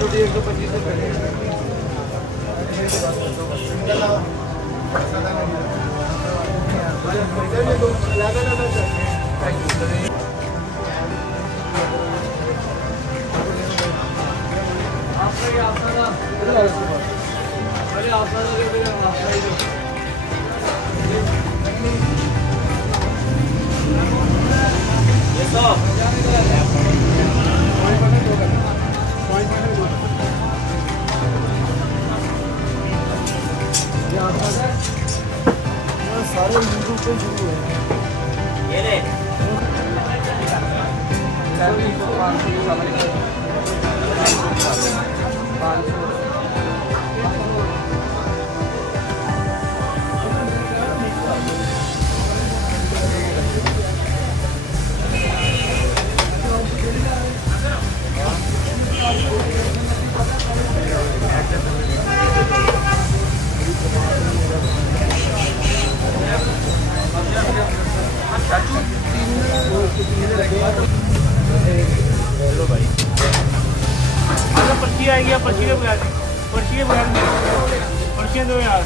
रोटी 125 रुपये। सारे यूट्यूब पे शुरू हुए ये रे पर्ची आएगी, पर्ची के बगैर पर्चियाँ दो यार।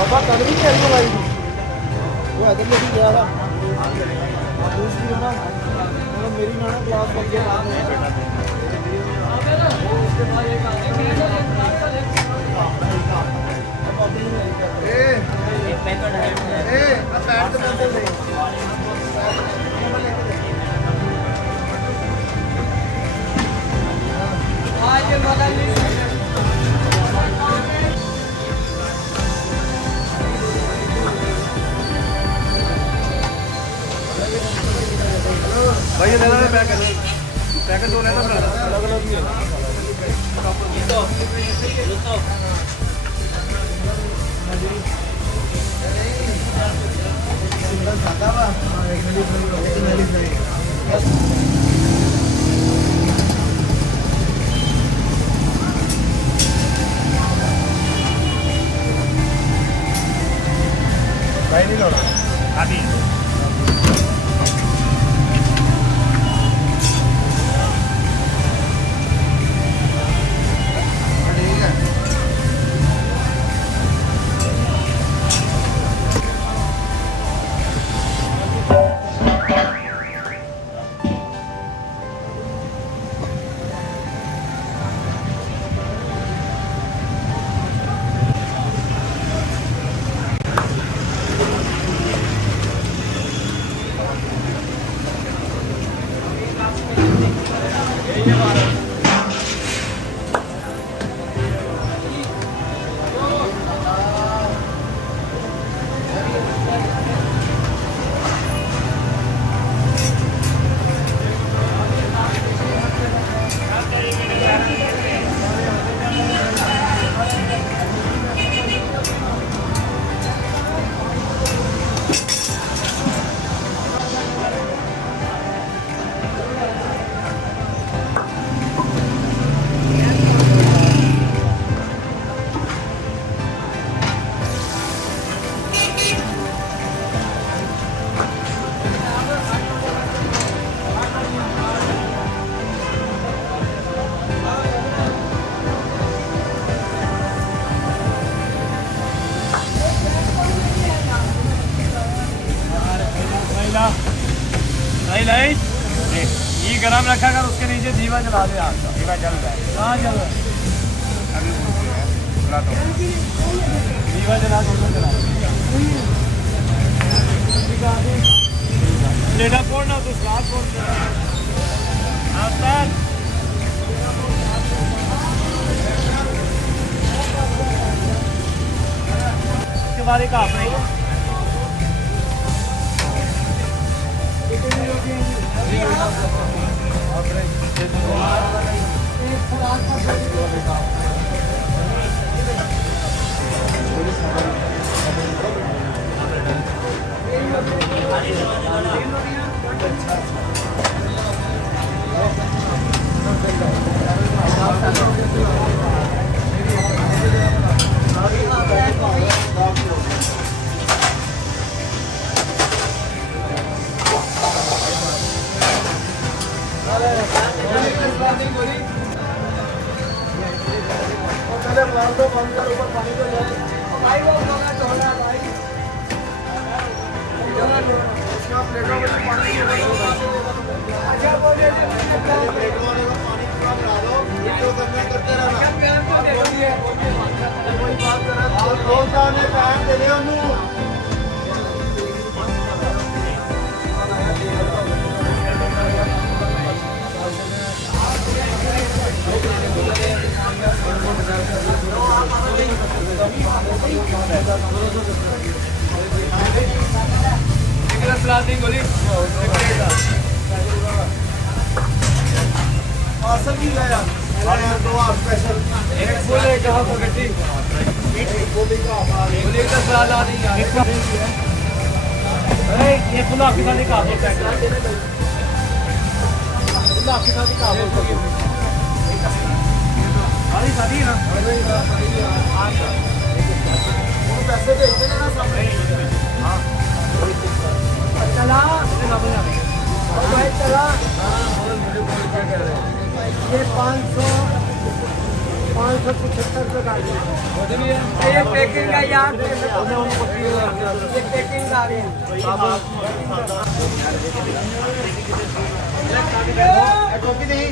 बाबा कल भी चल भाई वो इधर लेके गया था दूसरी ना मतलब मेरी ना क्लास बन गया भाई लेना है पैकेट दो लेना अलग अलग ही है भाई नहीं दौड़ा आदि नहीं ये गरम रखा कर उसके नीचे दीवा जला दे आपका दीवा जल रहा है कहाँ जल रहा है अभी जला दो दीवा जला दो जला फोड़ ना तो सलाद फोड़ के बारे का आपने डाल दो, बंद कर, ऊपर पानी तो जाए भाई। वो दोनों छोड़ा भाई, इसका प्लेटों में पानी अच्छा बोलिए, प्लेटों वाले का पानी पूरा करा दो, वीडियो करते रहना। कोई बात कर रहा है, दोस्त ने टाइम दे दिया उन्होंने। पार्सल की लाया दो स्पेशल, एक बोले कहाँ पर गड्डी गोली का बोले का सलाद आ रही है। अरे ये खुला आपके साथ कहाँ बोलता है, खुला आपके साथ कहाँ बोलता है। अरे शादी ना पैसे भेजते ना सामने। चला भाई, चला ये 575 रुपये का ये पैकिंग का यार, ये पैकिंग का है। टोपी नहीं